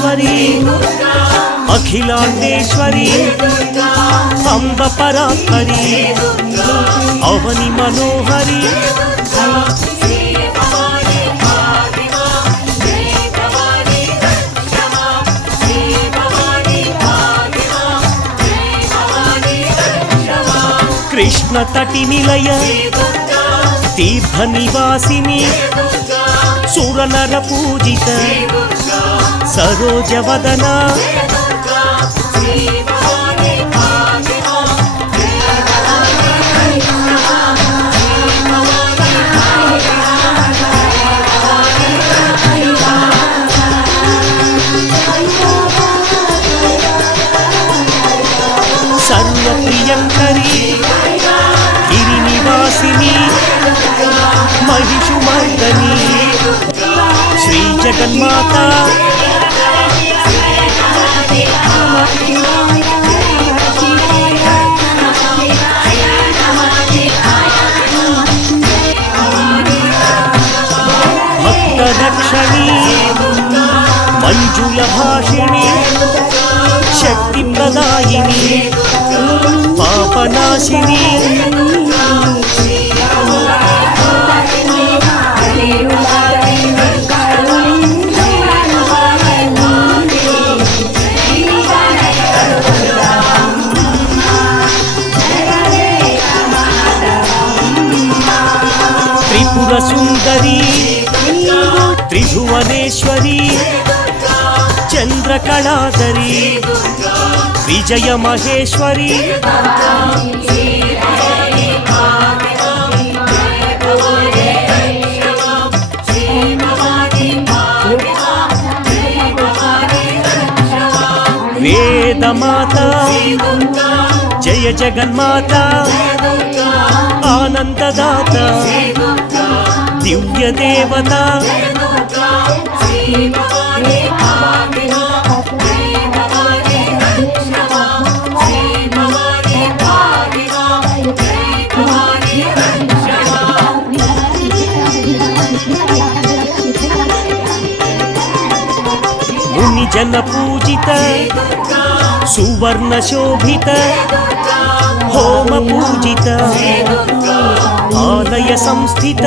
మహేశ్వరి అఖిలాండేశ్వరి అంబ పరాత్పరి అవని మనోహరి కృష్ణ తటి నిలయ తీర్థ నివాసిని సురనర పూజిత సరోజవదన సర్వప్రియంకరి గిరినివాసిని మహిషుమర్దని శ్రీ జగన్మాత భక్తరక్షణి మంజుల భాషిణి శక్తి ప్రదాయిని పాపనాశిని త్రిపుర సుందరి త్రిభువనేశ్వరి చంద్రకళాధరి విజయ మహేశ్వరి వేదమాత జయ జగన్మాత ఆనందదాత దివ్య దేవత ముని జన పూజిత సువర్ణ శోభిత హోమ పూజిత ఆలయ సంస్థిత